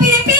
பிறப்பி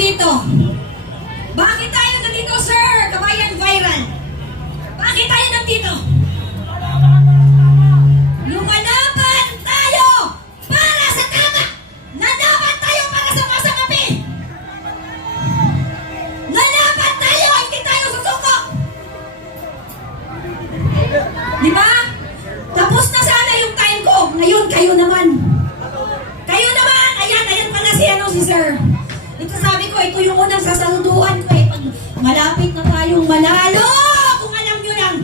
dito. kayong manalo kung alam nyo lang.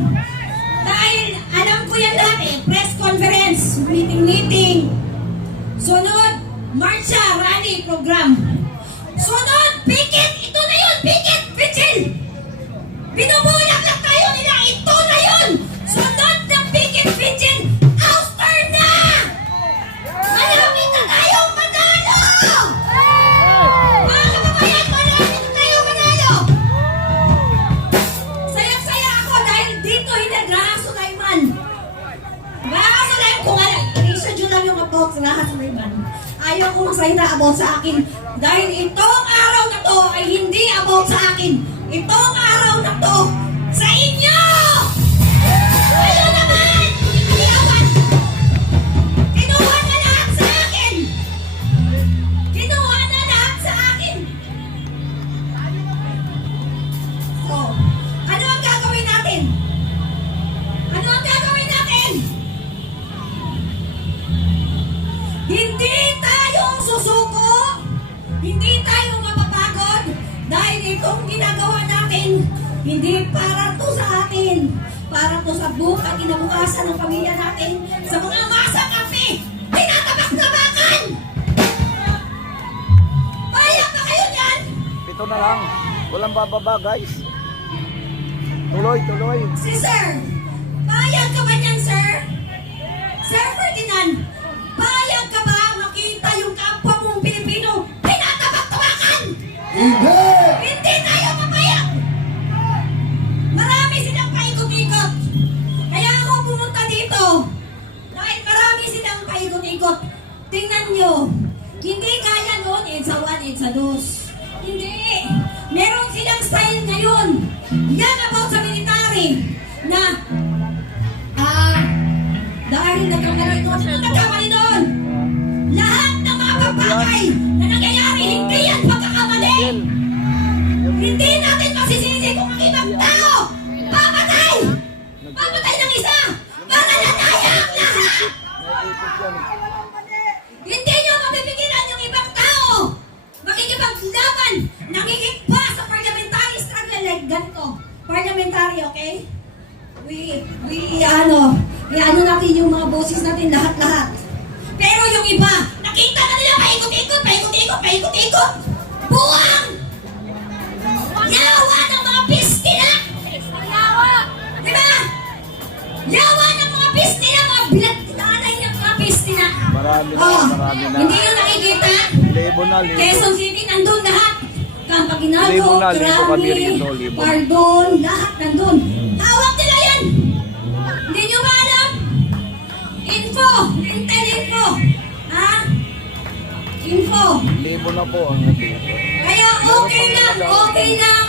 Dahil alam ko yan dati, press conference, meeting-meeting. Sunod, marcha, rally, program. Sunod, picket! Ito na yun, picket, Pichil! Binubuo ko sinahan sa may ban. Ayaw kong sahin na about sa akin. Dahil itong araw na to ay hindi about sa akin. Itong araw na to Hindi tayo mapapagod dahil itong ginagawa namin hindi para to sa atin, para to sa buka kinabukasan ng pamilya natin sa mga masa kami tinatabas-tabakan! Kaya pa kayo dyan! Ito na lang. Walang bababa, guys. Tuloy, tuloy. Si Sir, payag ka ba niyan, Sir? Sir Ferdinand, Hindi! Hindi tayo papayag! Marami silang paikot-ikot. Kaya ako pumunta dito. Dahil marami silang paikot-ikot. Tingnan nyo. Hindi kaya noon, EDSA 1, EDSA 2. Hindi. Meron silang style ngayon. Yan about sa military. Na, ah, uh, dahil nagkamalito, nagkamalito, lahat ng mga papakay, Hindi nyo mapipigilan yung ibang tao. Makikipaglaban, nakikipa sa parliamentary struggle like ganito. Parliamentary, okay? We, we, ano, we, ano natin yung mga boses natin, lahat-lahat. Pero yung iba, nakita na nila, paikot-ikot, paikot-ikot, paikot-ikot. Buwang! Yawa ng mga pisti na! Yawa! Diba? Yawa ng mga pisti na, mga blood Marami na, Oh, marami na. hindi yung nakikita. Libo na, libo. Quezon City, nandun lahat. Kampaginado, Libo na, libo kami rito, libo. Pardon, lahat nandun. Hawak nila yan! Hindi nyo ba alam? Info! Intel info! Ha? Info! Libo na po ang nandito. Kaya okay lang, okay lang,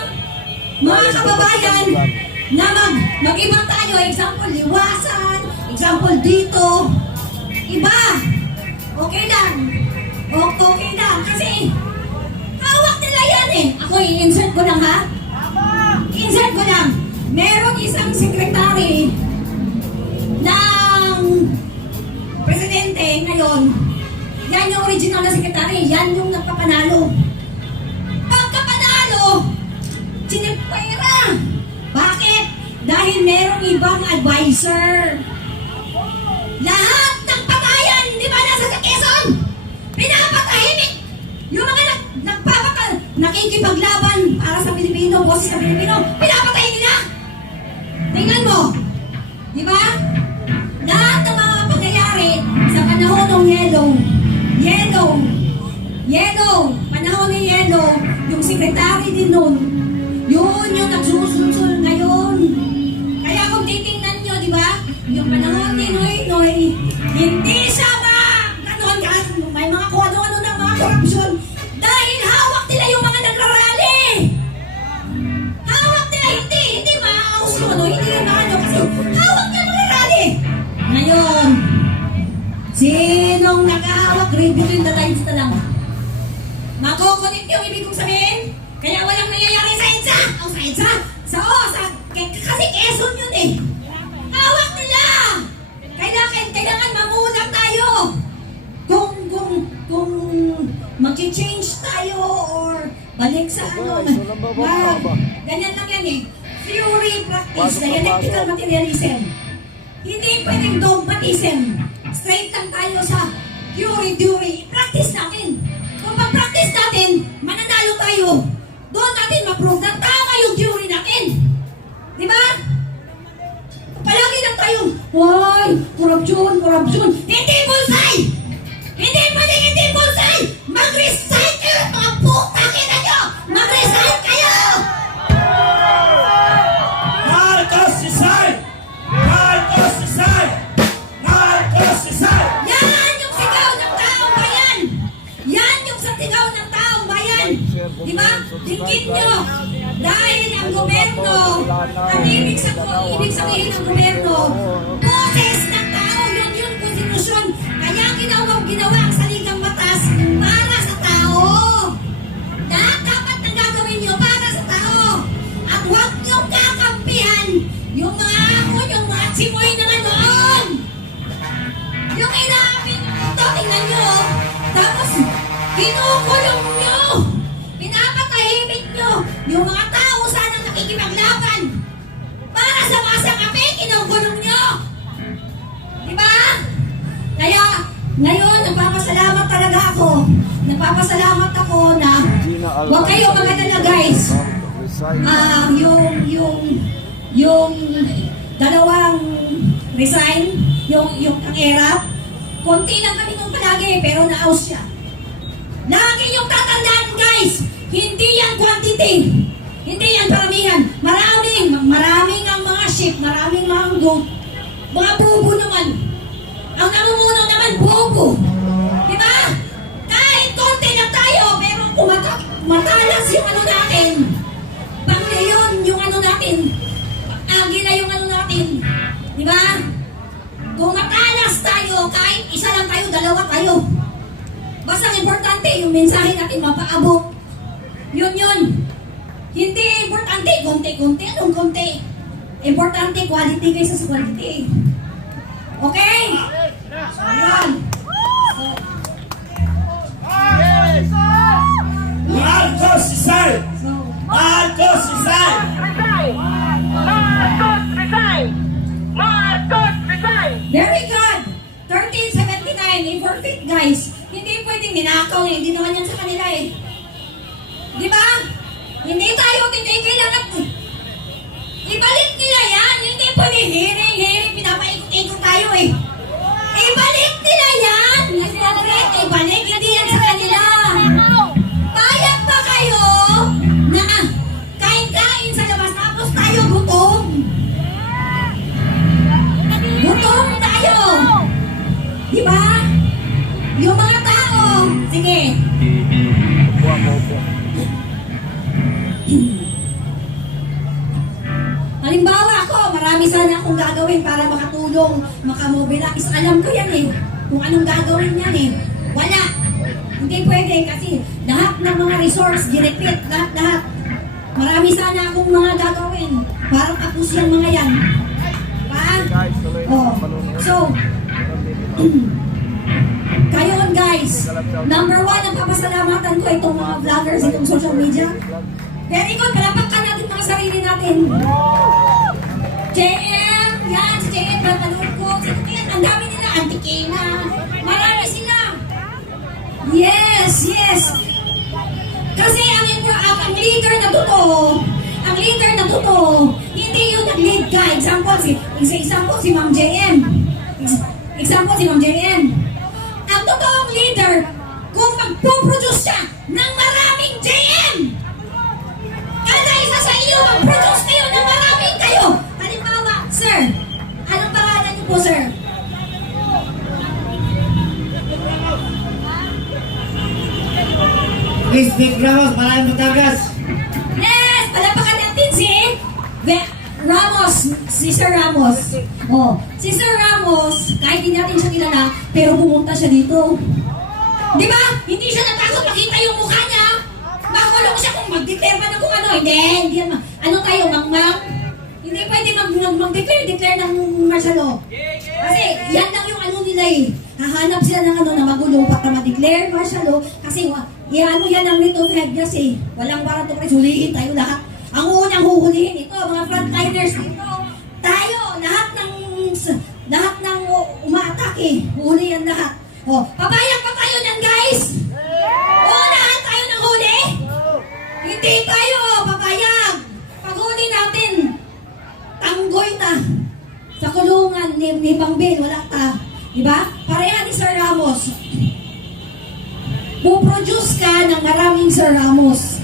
mga kababayan, na mag, mag-ibang tayo. Example, liwasan. Example, dito. Iba. Okay lang. Okay lang. Kasi, hawak nila yan eh. Ako, i-insert ko lang ha. I-insert ko lang. Meron isang sekretary ng presidente ngayon. Yan yung original na sekretary. Yan yung nagpapanalo. Pagkapanalo, sinipera. Bakit? Dahil merong ibang advisor. Nakikipaglaban para sa Pilipino, boses sa Pilipino, pinapatay nila. Tingnan mo. Di ba? Lahat ng mga pangyayari sa panahon ng yellow, yellow, yellow, panahon ng yellow, yung sekretary din nun, yun yung nagsusunod balik sa ano. Ba? Ganyan lang yan eh. Theory practice, dialectical materialism. Hindi pwedeng dogmatism. Straight lang tayo sa theory, theory. Practice natin. Kung pag-practice natin, mananalo tayo. Doon natin ma-prove na tama yung theory natin. Di ba? Palagi lang tayong, Why? Corruption, corruption. Hindi bullseye! Hindi pwedeng hindi bullseye! Mag-resign Tingin nyo! Dahil ang gobyerno, ang ibig sabihin, ibig sabihin ng gobyerno, boses ng tao, yun yung konstitusyon. Kaya ginawa, ginawa ang Ah, yung yung yung dalawang resign, yung yung ang era, konti lang kami nung palagi pero na-out siya. Lagi yung tatandaan guys, hindi yan quantity. Hindi yan paramihan. Maraming, maraming ang mga sheep, maraming mga goat. Mga bobo naman. Ang namumuno naman bobo. Di ba? Kahit konti lang tayo, pero kung mata- matalas yung ano natin, Pangleon yung ano natin, agila yung ano natin. Di ba? Kung matalas tayo, kahit isa lang tayo, dalawa tayo. Basta importante, yung mensahe natin mapaabot. Yun yun. Hindi importante, konti-konti. Anong konti? Importante, quality kaysa sa quality. Okay? So, yun. Marcos Sisay! So, Marcos resign! Resign! Marcos resign! Marcos resign! Very good! 1379, imperfect guys. Hindi pwedeng ninakaw eh. Hindi naman yan sa kanila eh. Di ba? Hindi tayo titigil at ibalik nila yan. Hindi pwede hearing, hearing. Pinapaikot-ikot tayo eh. Ibalik nila yan! Kasi ibalik. Ibalik. Hindi yan sa kanila. Di ba? Yung mga tao. Sige. Upo ako, upo. Halimbawa ako, marami sana akong gagawin para makatulong, makamobilize. Alam ko yan eh. Kung anong gagawin yan eh. Wala. Hindi pwede kasi lahat ng mga resource, ginipit, lahat-lahat. Marami sana akong mga gagawin. Parang kapus yung mga yan. Pa? Oh. ang So, kayon guys, number one ang papasalamatan ko itong mga vloggers, itong social media. Very good, palapakkan natin mga sarili natin. JM, yan, si JM, napanood ko. Ang dami nila, Antikina. Marami sila. Yes, yes. Kasi ang, ang, ang leader na totoo, ang leader na totoo, hindi yun ang lead ka. Example, si, isa example, si Ma'am JM. Ex- Example, si Ma'am JM. Ang totoong leader, kung magpo-produce siya ng maraming JM, kada isa sa iyo, mag-produce kayo ng maraming kayo. Halimbawa, sir, anong pangalan niyo po, sir? Please, Vic Ramos, maraming matagas. Yes! Palapakan natin si Ramos, si Sir Ramos. Oh, si Sir Ramos, kahit hindi natin siya kilala, pero pumunta siya dito. Di ba? Hindi siya natakot makita yung mukha niya. Makulong siya kung mag-declare man kung ano. Hindi, hindi ma- Ano tayo, mangmang? Hindi pwede mag, mag, mag-declare, declare ng martial law. Kasi yan lang yung ano nila eh. Hahanap sila ng ano na magulo para ma-declare martial law. Kasi yan, ano yan ang rito of headdress eh. Walang of arrest. Huliin tayo lahat. Ang unang huhulihin ito, mga frontliners dito. Tayo, lahat ng lahat ng umaatake, huli yan lahat. Oh, papayag pa tayo nan guys? Oh, lahat tayo ng huli? Hindi tayo papayag. Pag huli natin, tanggoy na. Sa kulungan ni, ni Pangbil, wala ta. Diba? Pareha ni Sir Ramos. Puproduce ka ng maraming Sir Ramos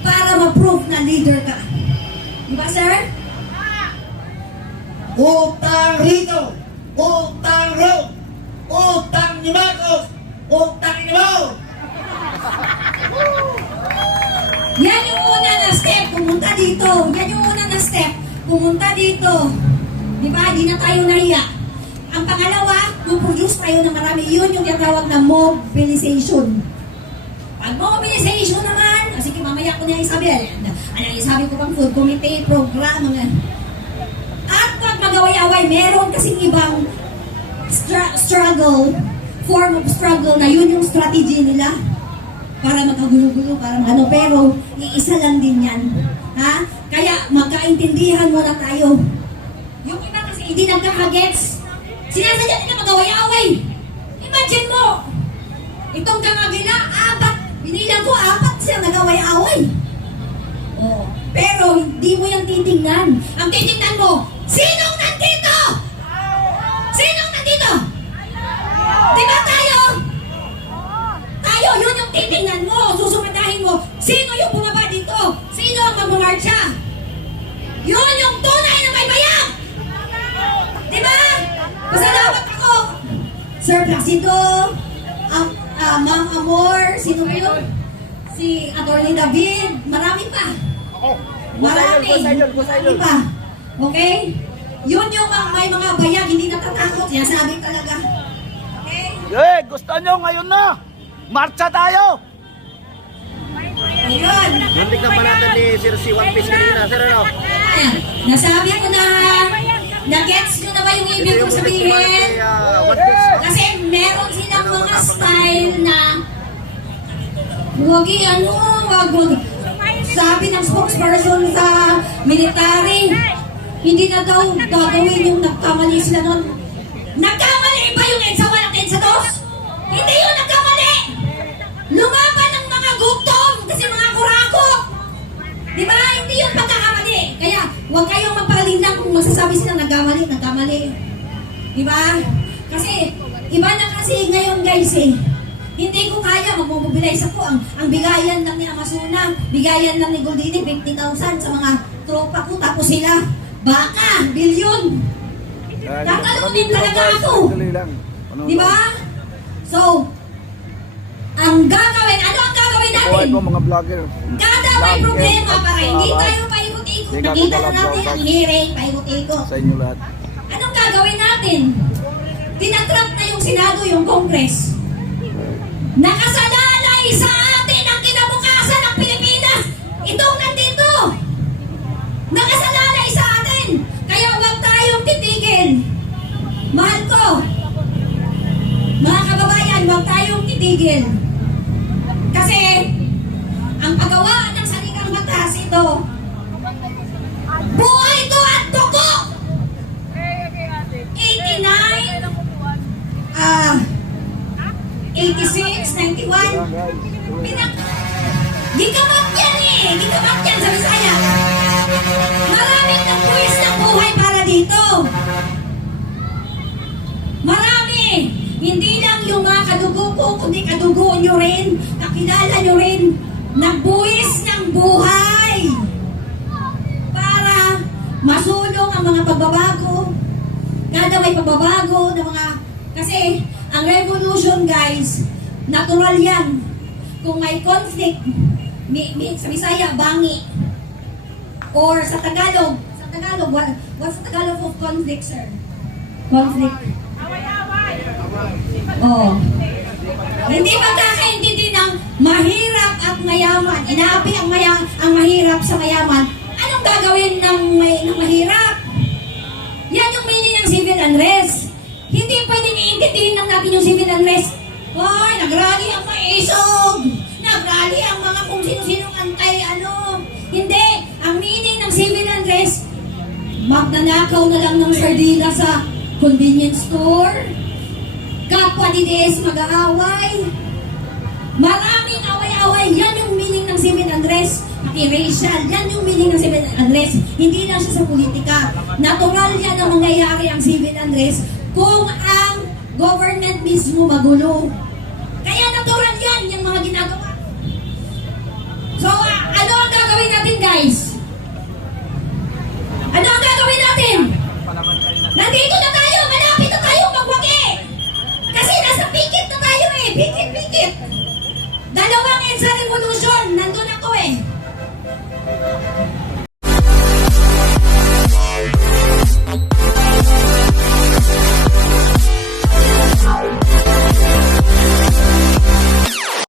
para ma-prove na leader ka. Diba, sir? Utang rito, utang road, utang ni Marcos, utang ni Mo. Yan yung una na step, pumunta dito. Yan yung una na step, pumunta dito. Di ba? Di na tayo nahiya. Ang pangalawa, puproduce tayo ng marami. Yun yung tinatawag na mobilization. Pag mobilization naman, sige mamaya ko na Isabel. Ano yung sabi ko pang food committee, program, mga... Magaway-away, meron kasing ibang stra- struggle, form of struggle na yun yung strategy nila para magkagulo-gulo, para ano, pero iisa lang din yan. Ha? Kaya magkaintindihan muna tayo. Yung iba kasi hindi nagkakagets. Sinasadya nila mag-away-away. Imagine mo, itong kamagila, apat, binilang ko, apat sila nag-away-away. Oh. Pero hindi mo yung titingnan. Ang titingnan mo, sinong nandito? Sinong nandito? Di ba tayo? Tayo, yun yung titingnan mo. Susumandahin mo. Sino yung bumaba dito? Sino ang magmamarcha? Yun yung tunay na may bayag! Di ba? Pasalamat ako. Sir Placido, ang ah, Ma'am Amor, sino ba yun? Si Attorney David, marami pa. Marami. Marami pa. Okay? Yun yung mga, may mga bayag, hindi natatakot. Sinasabi talaga. Okay? Eh, gusto nyo ngayon na! Marcha tayo! Ayun. Muntik na pa natin ni Sir si One Piece kanina. Sir, ano? Nasabi ko na, na-gets nyo na ba yung ibig kong sabihin? ah? Kasi meron silang mga style na Huwag i- ano, wag, wag. Sabi ng spokesperson sa military, hindi na daw gagawin yung nagkamali sila nun. Nagkamali ba yung EDSA 1 at EDSA 2? Hindi yun nagkamali! Lumaban ang mga gutom kasi mga kurako. Di ba? Hindi yun pagkakamali. Kaya huwag kayong magpakalindang kung magsasabi sila nagkamali, nagkamali. Di ba? Kasi iba na kasi ngayon guys eh. Hindi ko kaya, magmobilize ako. Ang, ang bigayan lang ni Amasuna, bigayan lang ni Goldini, 50,000 sa mga tropa ko. Tapos sila, baka, bilyon. Kakalunin talaga ako. Di ba? So, ang gagawin, ano ang gagawin natin? Buhay mga vlogger. Kada may problema para hindi tayo paikot-ikot. Nakita na natin ang hearing, paikot-ikot. Sa inyo lahat. Anong gagawin natin? Tinatrap na yung Senado, yung Congress. Nakasalalay sa atin ang kinabukasan ng Pilipinas. Itong nandito. Nakasalalay titigil. Nyo rin, kakilala nyo rin, nagbuwis ng buhay! Para masulong ang mga pagbabago, kada may pagbabago ng mga... Kasi ang revolution guys, natural yan. Kung may conflict, mi, mi, sa Bisaya, bangi. Or sa Tagalog, sa Tagalog, what, what's the Tagalog of conflict, sir? Conflict. Oh. Hindi magkakaintindi ng mahirap at mayaman. Inaapi ang, maya, ang mahirap sa mayaman. Anong gagawin ng, may, ng mahirap? Yan yung meaning ng civil unrest. Hindi pwedeng iintindihin lang natin yung civil unrest. Hoy, nagrally ang maisog! Nagrally ang mga kung sino-sinong antay ano. Hindi. Ang meaning ng civil unrest, magnanakaw na lang ng sardina sa convenience store kapwa ni DS mag-aaway. Maraming away-away. Yan yung meaning ng Simen Andres. Paki-racial. Yan yung meaning ng Simen Andres. Hindi lang siya sa politika. Natural yan ang mangyayari ang Simen Andres kung ang government mismo magulo. Kaya natural yan yung mga ginagawa. So, uh, ano ang gagawin natin guys? Ano ang gagawin natin? Nandito eh, pikit-pikit. Dalawang EDSA revolution, nandun ako eh.